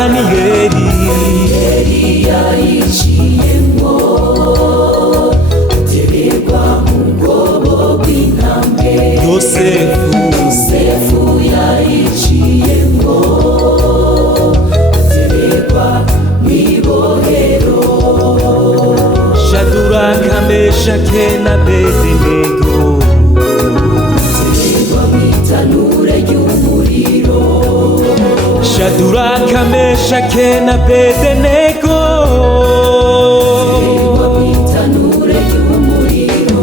Daniyeli yayiciyemwo atererwa mu rwobo rw'intambwe. Yosefu yayiciyemwo atererwa mw'ibohero. Shadraka, Meshaki na Abedenego atererwa mw'itanure ry'umuriro. Shadraka, Meshaki na Abedenego atererwa mw'itanure ry'umuriro.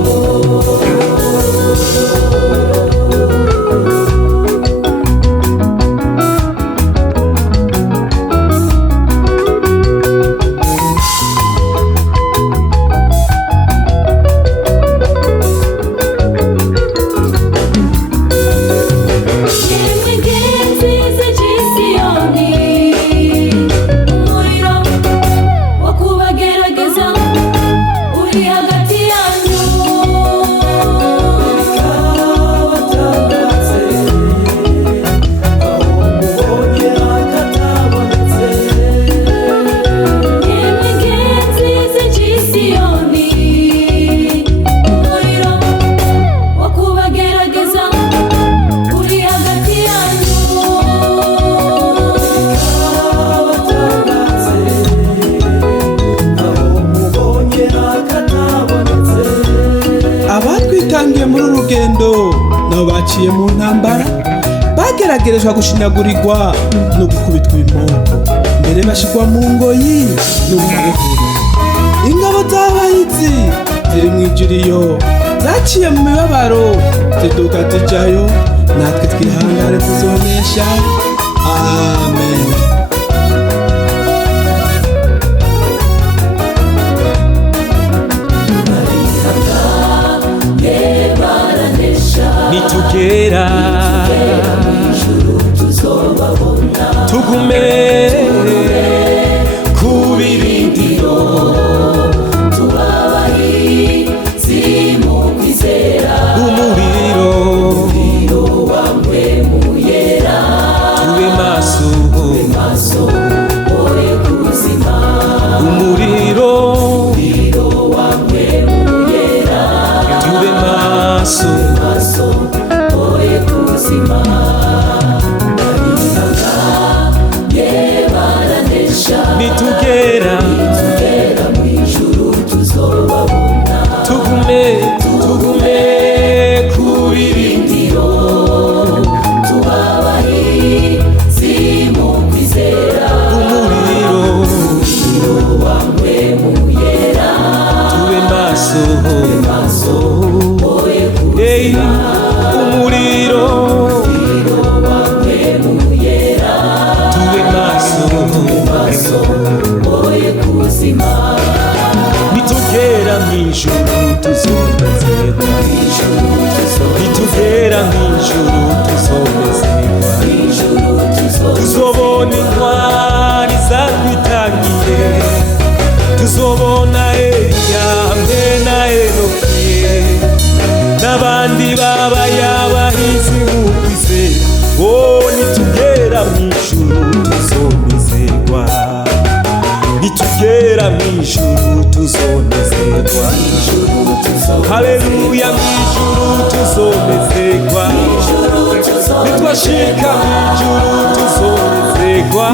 Abatwitangiye muri urugendo nabo baciye mu ntambara, bageragerezwa gushinyagurirwa no gukubitwa ibimoko, mbere bashirwa mu ngoyi no mu mabohero. Ingabo z'abahizi ziri mw'ijiriyo zaciye mu mibabaro ziduka zijayo, natwe twihangane tuzonesha. Amen. nitugera tugume ku birindiro tubabahizi mu kwizera. umuriro wamwemuyera tube maso oye kuzima. umuriro wamwemuyera tube maso oye kuzima. nitugera mw'ijuru tuzobabona. tugume ku birindiro tubabahizi mu kwizera. umuriro wamwemuyera tube maso oye hey, umuriro wamwemuyera tube maso oye kuzima. nitugera mw'ijuru tuzonezerwa nitugera mw'ijuru tuzonezerwa tuzobona intwari zatwitangiye tuzobona Eliya hamwe na Enoke n'abandi babahizi mu kwizera. Oh, nitugera mw'ijuru tuzonezerwa nitugera mw'ijuru tuzonezerwa. Haleluya, mw'ijuru tuzonezerwa nitwashika mw'ijuru tuzonezerwa.